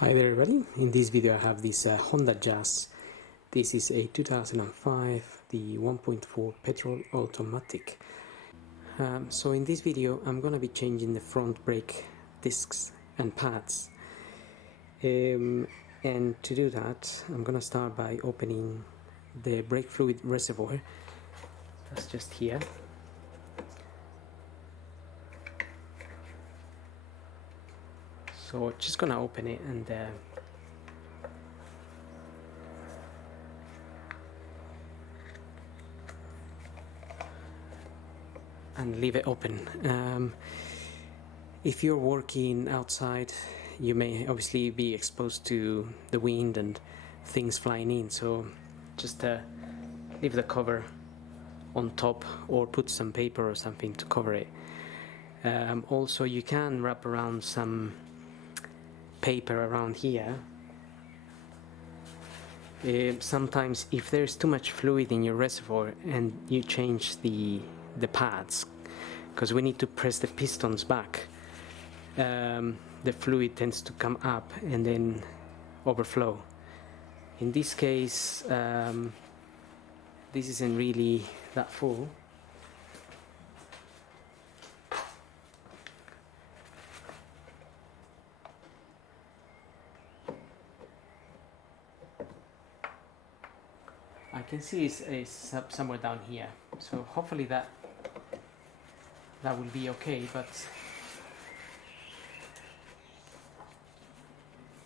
Hi there everybody, in this video I have this Honda Jazz. This is a 2005, the 1.4 petrol automatic. So in this video I'm gonna be changing the front brake discs and pads. And to do that I'm gonna start by opening the brake fluid reservoir. That's just here. So just gonna open it and leave it open. If you're working outside, you may obviously be exposed to the wind and things flying in, so just leave the cover on top or put some paper or something to cover it. Also, you can wrap around some paper around here. Sometimes if there's too much fluid in your reservoir and you change the pads, because we need to press the pistons back, the fluid tends to come up and then overflow. In this case, this isn't really that full. I can see it's somewhere down here, so hopefully that will be okay, but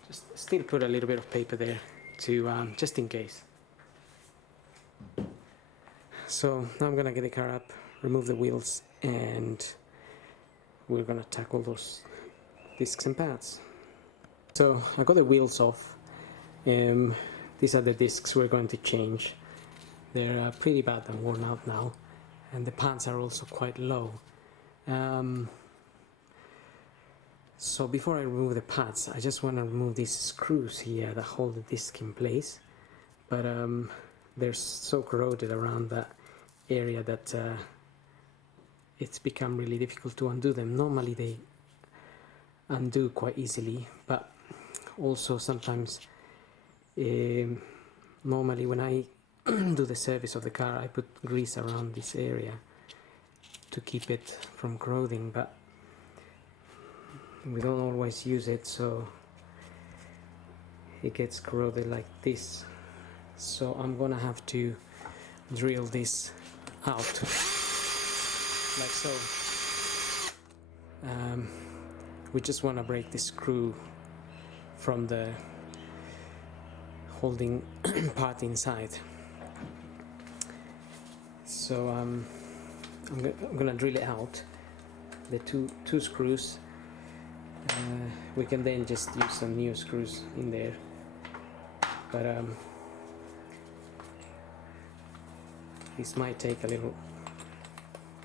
just still put a little bit of paper there to just in case. So now I'm gonna get the car up, remove the wheels, and we're gonna tackle those discs and pads. So I got the wheels off. These are the discs we're going to change. They're pretty bad and worn out now, and the pads are also quite low. So before I remove the pads, I just want to remove these screws here that hold the disc in place, but they're so corroded around that area that it's become really difficult to undo them. Normally they undo quite easily, but also sometimes normally when I do the service of the car, I put grease around this area to keep it from corroding, but we don't always use it, so it gets corroded like this. So I'm gonna have to drill this out like so. We just want to break the screw from the holding part inside. So I'm gonna drill it out, the two screws. We can then just use some new screws in there, but this might take a little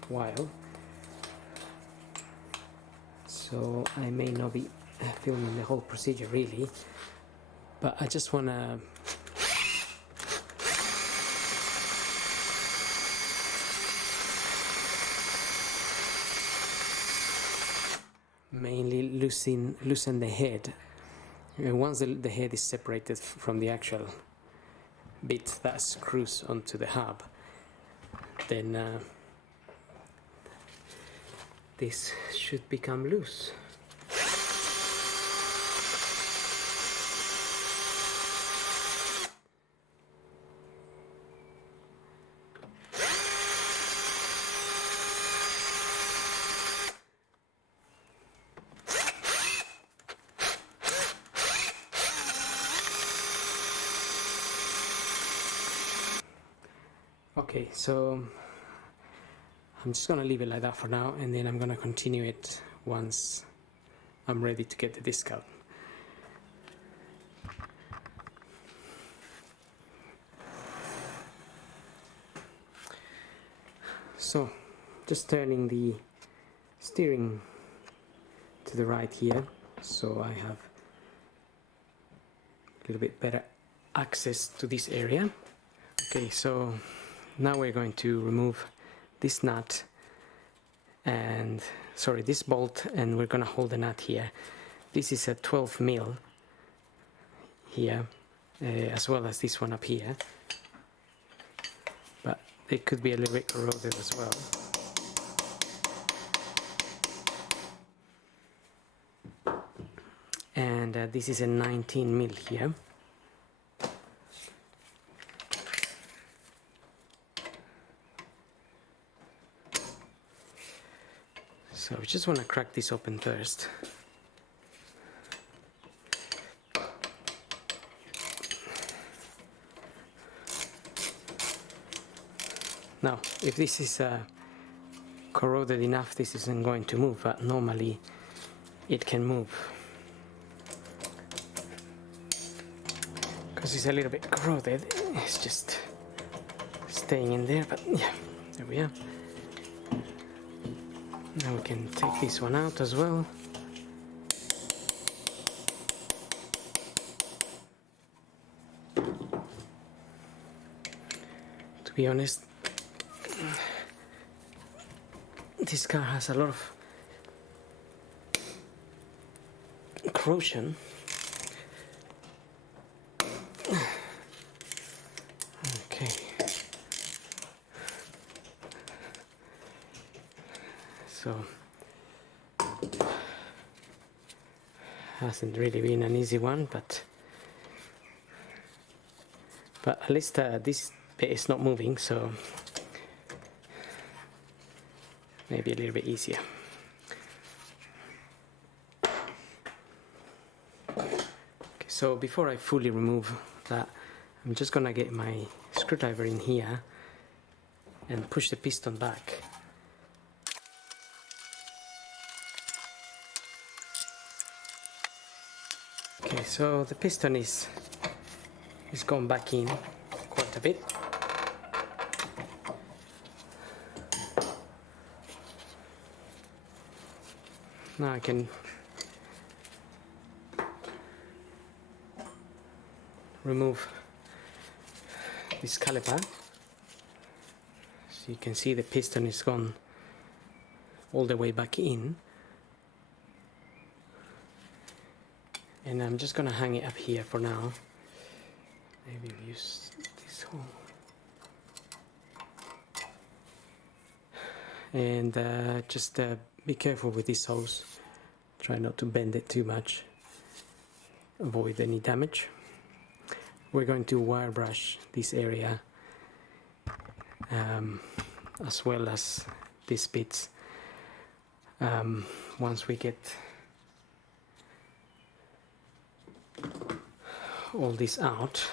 while, so I may not be filming the whole procedure really, but I just want to mainly loosen the head. Once the head is separated from the actual bit that screws onto the hub, then this should become loose. Okay, so I'm just gonna leave it like that for now, and then I'm gonna continue it once I'm ready to get the disc out. So just turning the steering to the right here, so I have a little bit better access to this area. Okay, so now we're going to remove this nut and this bolt, and we're going to hold the nut here. This is a 12 mil here, as well as this one up here, but they could be a little bit corroded as well. And this is a 19 mil here. So we just want to crack this open first. Now, if this is corroded enough, this isn't going to move, but normally it can move. Because it's a little bit corroded, it's just staying in there, but yeah, there we are. Now we can take this one out as well. To be honest, this car has a lot of corrosion. Okay. So hasn't really been an easy one, but at least this bit is not moving, so maybe a little bit easier. Okay, so before I fully remove that, I'm just gonna get my screwdriver in here and push the piston back. Okay, so the piston is gone back in quite a bit. Now I can remove this caliper. So you can see the piston is gone all the way back in. And I'm just gonna hang it up here for now. Maybe use this hole. And just be careful with this hose. Try not to bend it too much. Avoid any damage. We're going to wire brush this area as well as these bits once we get all this out.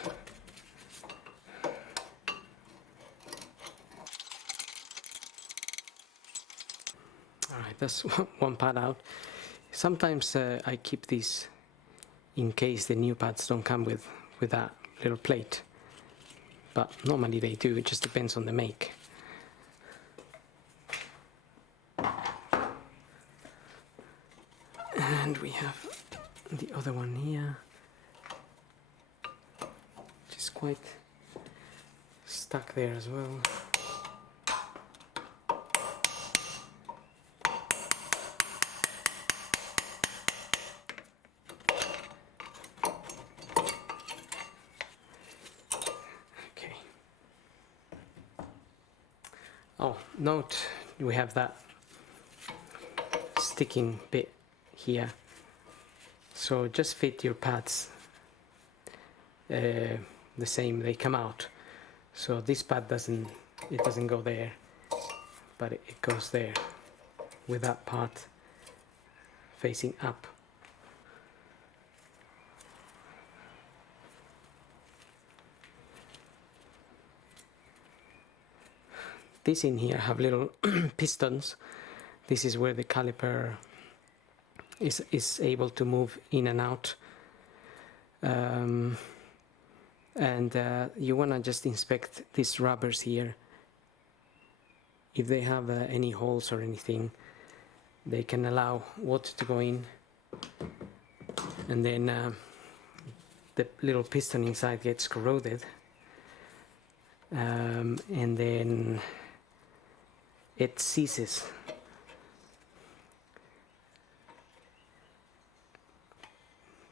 Alright, that's one part out. Sometimes I keep these in case the new pads don't come with that little plate, but normally they do. It just depends on the make. And we have the other one here, which is quite stuck there as well. Okay. Oh, note we have that sticking bit here, so just fit your pads the same, they come out. So this pad doesn't go there, but it goes there with that part facing up. These in here have little pistons. This is where the caliper is able to move in and out. And you want to just inspect these rubbers here. If they have any holes or anything, they can allow water to go in, and then the little piston inside gets corroded, and then it seizes.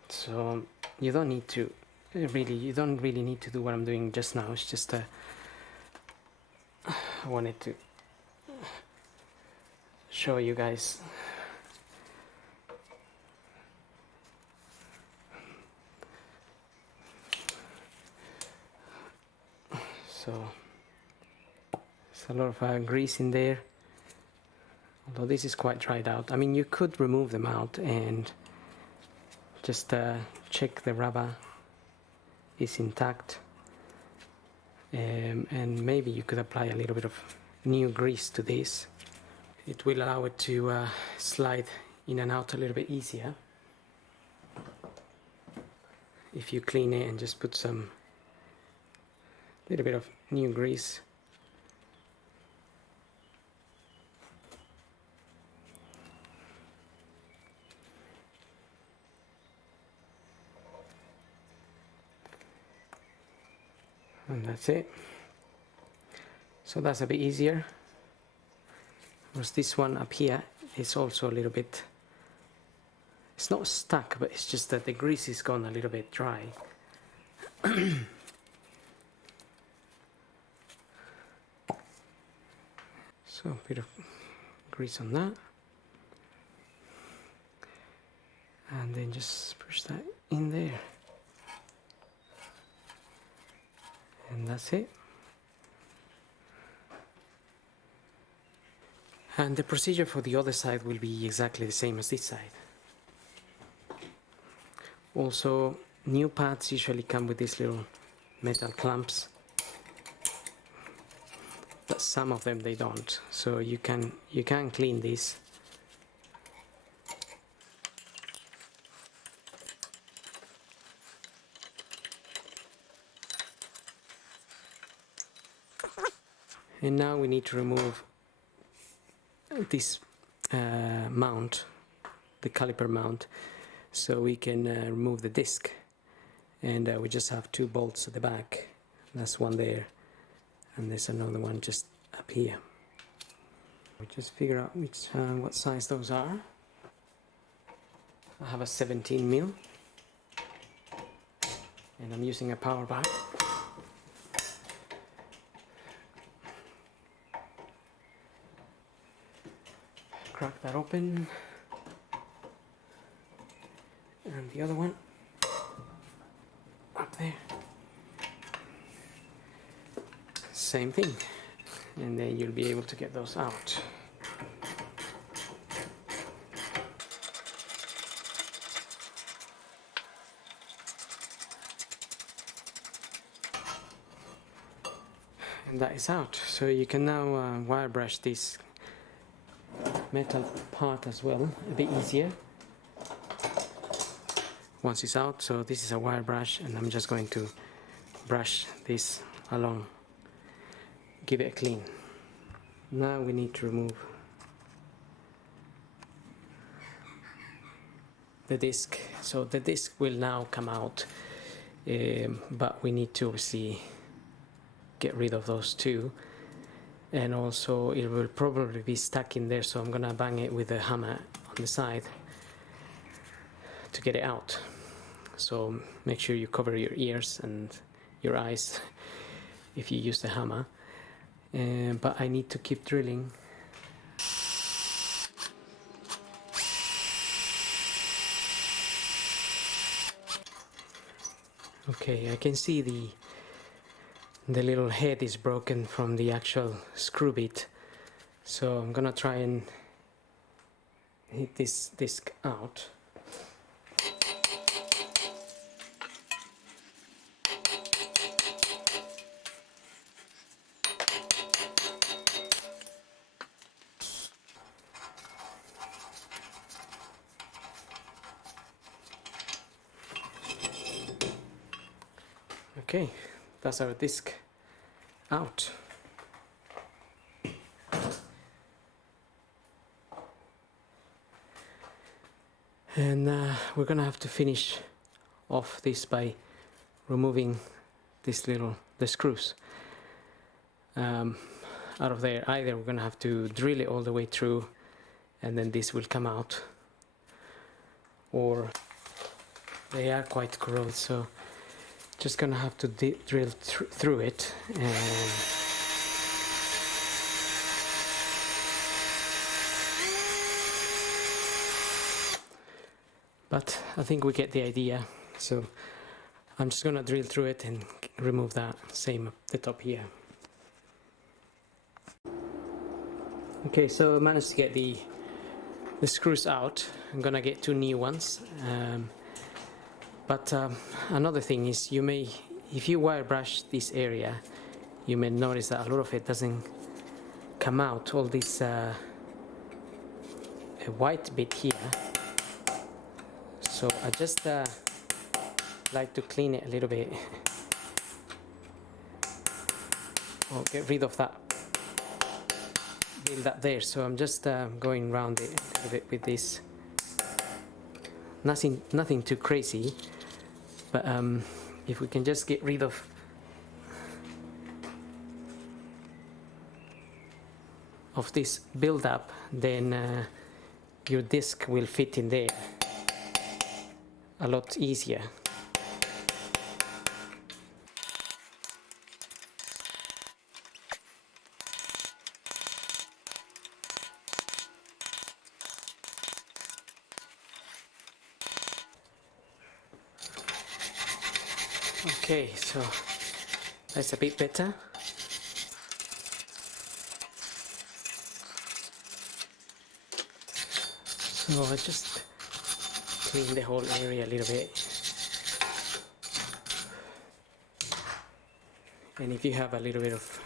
So you don't need to Really, you don't really need to do what I'm doing just now. It's just I wanted to show you guys. So there's a lot of grease in there, although this is quite dried out. I mean, you could remove them out and just check the rubber is intact, and maybe you could apply a little bit of new grease to this. It will allow it to slide in and out a little bit easier if you clean it and just put some little bit of new grease. And that's it. So that's a bit easier. Whereas this one up here is also a little bit, it's not stuck, but it's just that the grease is gone a little bit dry. So a bit of grease on that, and then just push that in there, and that's it. And the procedure for the other side will be exactly the same as this side. Also, new pads usually come with these little metal clamps, but some of them they don't, so you can clean these. And now we need to remove this mount, the caliper mount, so we can remove the disc. And we just have 2 bolts at the back. That's one there, and there's another one just up here. We just figure out what size those are. I have a 17mm, and I'm using a power bar. Crack that open, and the other one up there. Same thing, and then you'll be able to get those out. And that is out, so you can now wire brush this metal part as well, a bit easier once it's out. So this is a wire brush, and I'm just going to brush this along, give it a clean. Now we need to remove the disc. So the disc will now come out, but we need to obviously get rid of those 2. And also it will probably be stuck in there, so I'm gonna bang it with a hammer on the side to get it out. So make sure you cover your ears and your eyes if you use the hammer. But I need to keep drilling. Okay, I can see the little head is broken from the actual screw bit, so I'm gonna try and hit this disc out. Okay, that's our disc out. And we're gonna have to finish off this by removing the screws out of there. Either we're gonna have to drill it all the way through and then this will come out, or they are quite corroded, so just gonna have to drill through it, and but I think we get the idea. So I'm just gonna drill through it and remove that, same up the top here. Okay, so I managed to get the screws out. I'm gonna get 2 new ones. But another thing is, you may, if you wire brush this area, you may notice that a lot of it doesn't come out, all this white bit here. So I just like to clean it a little bit, or get rid of that build up there. So I'm just going around it a little bit with this. Nothing too crazy, but if we can just get rid of this build up, then your disc will fit in there a lot easier. Okay, so that's a bit better. So I just clean the whole area a little bit. And if you have a little bit of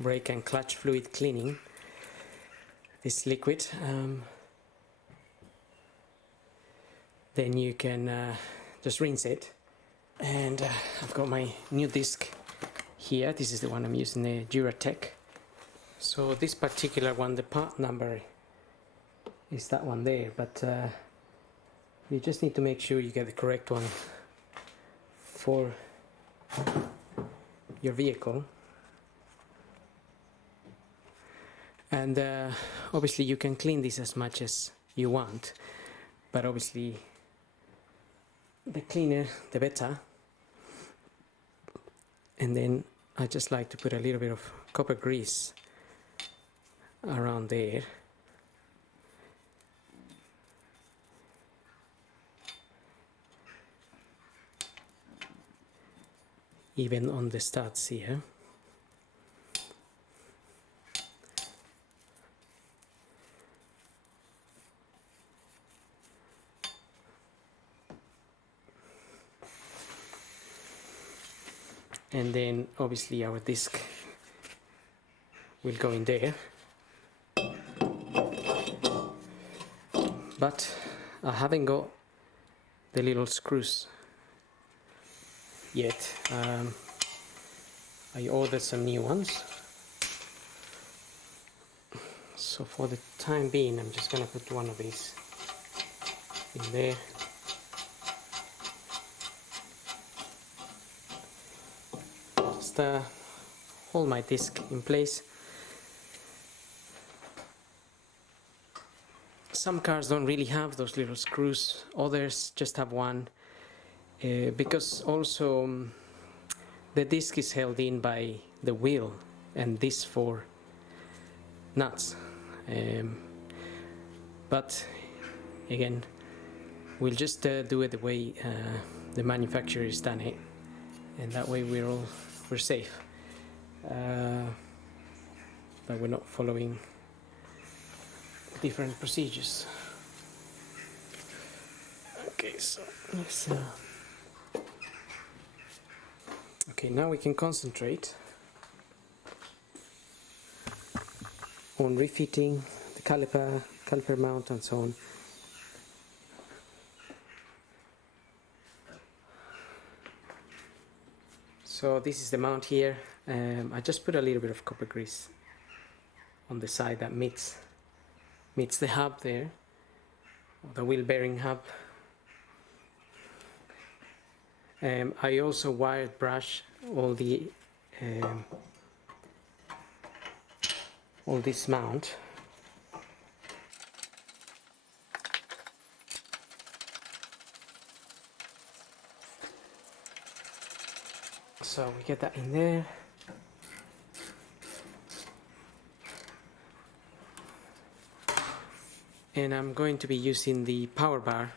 brake and clutch fluid cleaning, this liquid, then you can just rinse it. And I've got my new disc here. This is the one I'm using, the Duratec. So this particular one, the part number is that one there, but you just need to make sure you get the correct one for your vehicle. And obviously you can clean this as much as you want, but obviously the cleaner the better. And then I just like to put a little bit of copper grease around there. Even on the studs here. And then obviously our disc will go in there, but I haven't got the little screws yet. I ordered some new ones, so for the time being I'm just gonna put one of these in there. Just hold my disc in place. Some cars don't really have those little screws, others just have one, because also the disc is held in by the wheel and these 4 nuts. But again, we'll just do it the way the manufacturer's done it, and that way we're safe, but we're not following different procedures. Okay, so let's okay, now we can concentrate on refitting the caliper mount and so on. So this is the mount here. I just put a little bit of copper grease on the side that meets the hub there, the wheel bearing hub. I also wired brush all this mount. So we get that in there. And I'm going to be using the power bar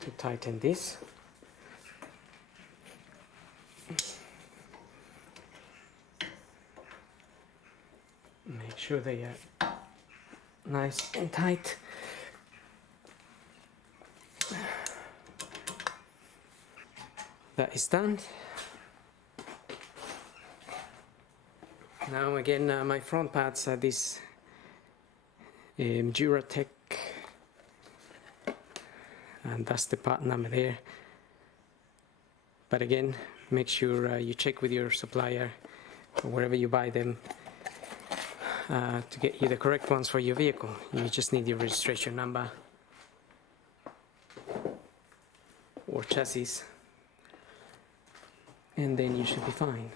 to tighten this. Make sure they are nice and tight. That is done. Now again, my front pads are this Duratec, and that's the part number there. But again, make sure you check with your supplier or wherever you buy them to get you the correct ones for your vehicle. You just need your registration number or chassis, and then you should be fine.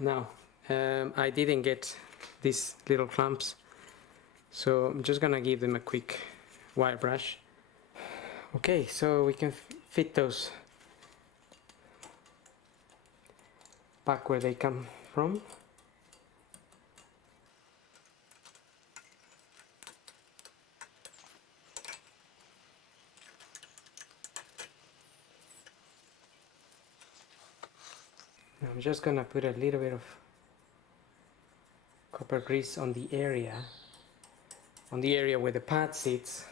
Now, I didn't get these little clamps, so I'm just gonna give them a quick wire brush. Okay, so we can fit those back where they come from. I'm just gonna put a little bit of copper grease on the area where the pad sits.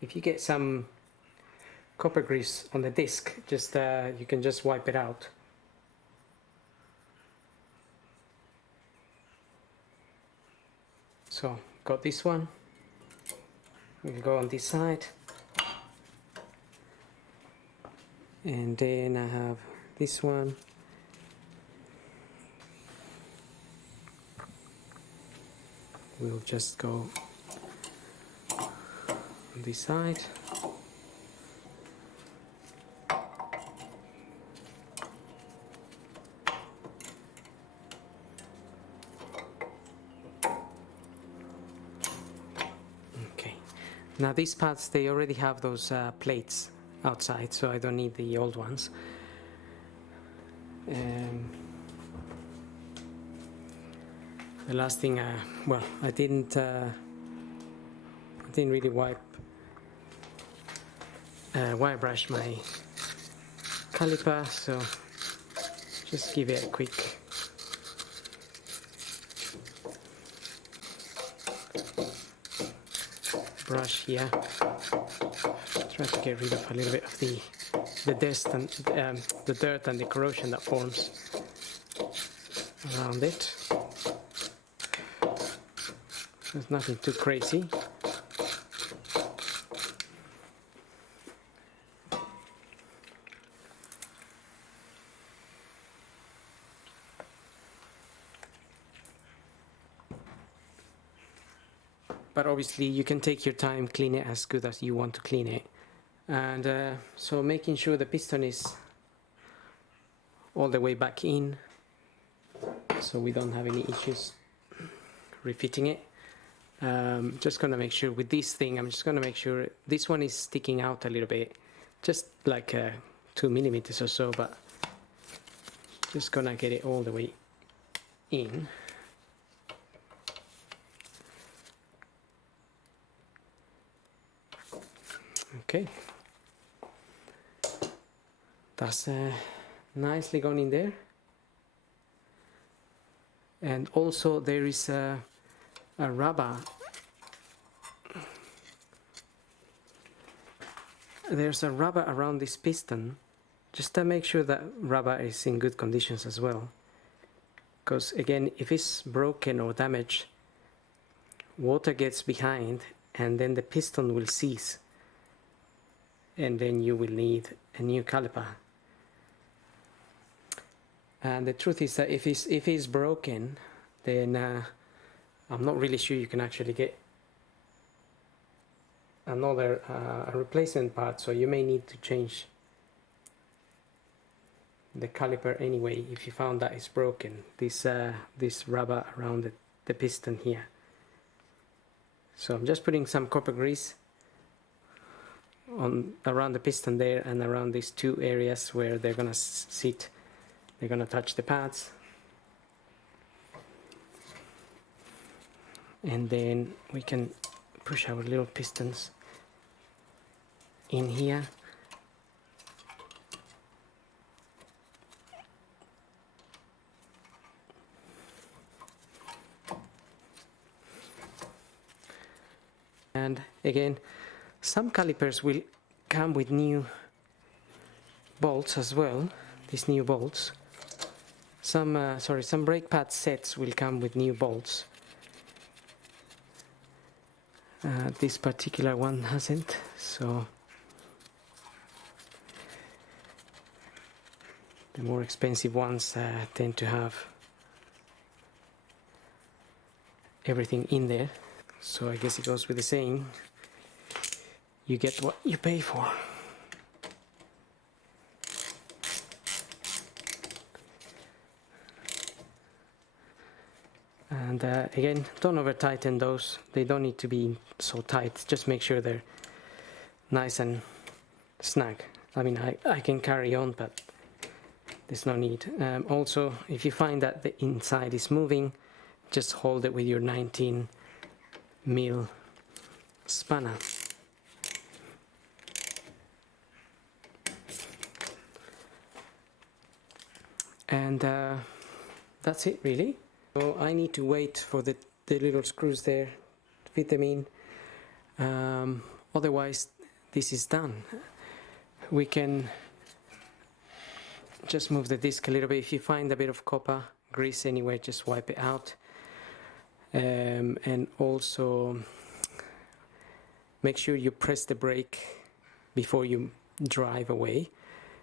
If you get some copper grease on the disc, just you can just wipe it out. So, got this one. We'll go on this side. And then I have this one. We'll just go on this side. Now these pads, they already have those plates outside, so I don't need the old ones. The last thing, well, I didn't really wire brush my caliper, so just give it a quick brush here. Try to get rid of a little bit of the dust and the dirt and the corrosion that forms around it. There's nothing too crazy. But obviously you can take your time, clean it as good as you want to clean it. And so making sure the piston is all the way back in, so we don't have any issues refitting it. Just gonna make sure with this thing, I'm just gonna make sure this one is sticking out a little bit, just like 2 millimeters or so, but just gonna get it all the way in. Okay, that's nicely gone in there. And also there is a rubber. There's a rubber around this piston, just to make sure that rubber is in good conditions as well. Because again, if it's broken or damaged, water gets behind and then the piston will seize. And then you will need a new caliper. And the truth is that if it's broken, then I'm not really sure you can actually get another replacement part, so you may need to change the caliper anyway if you found that it's broken, this rubber around the piston here. So I'm just putting some copper grease on around the piston there and around these two areas where they're gonna sit, they're gonna touch the pads. And then we can push our little pistons in here. And again, some calipers will come with new bolts as well, these new bolts. Some brake pad sets will come with new bolts. This particular one hasn't, so the more expensive ones tend to have everything in there. So I guess it goes with the saying, you get what you pay for. And again, don't over tighten those, they don't need to be so tight, just make sure they're nice and snug. I mean, I can carry on, but there's no need. Also, if you find that the inside is moving, just hold it with your 19mm spanner. And that's it really. So I need to wait for the little screws there to fit them in. Otherwise this is done. We can just move the disc a little bit. If you find a bit of copper grease anywhere, just wipe it out. And also make sure you press the brake before you drive away,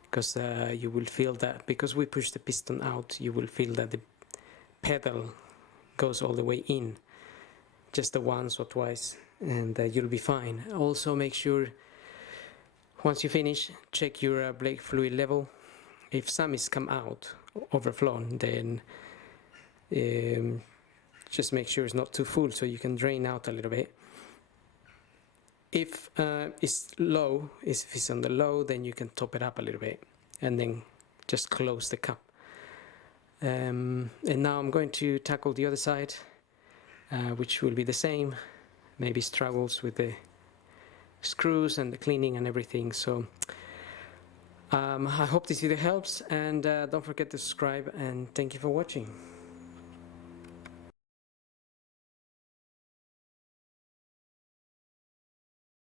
because you will feel that, because we push the piston out, you will feel that the pedal goes all the way in, just once or twice, and you'll be fine. Also make sure once you finish, check your brake fluid level. If some is come out, overflown, then just make sure it's not too full, so you can drain out a little bit. If it's low, if it's on the low, then you can top it up a little bit and then just close the cap. And now I'm going to tackle the other side, which will be the same. Maybe struggles with the screws and the cleaning and everything. So I hope this video helps, and don't forget to subscribe, and thank you for watching.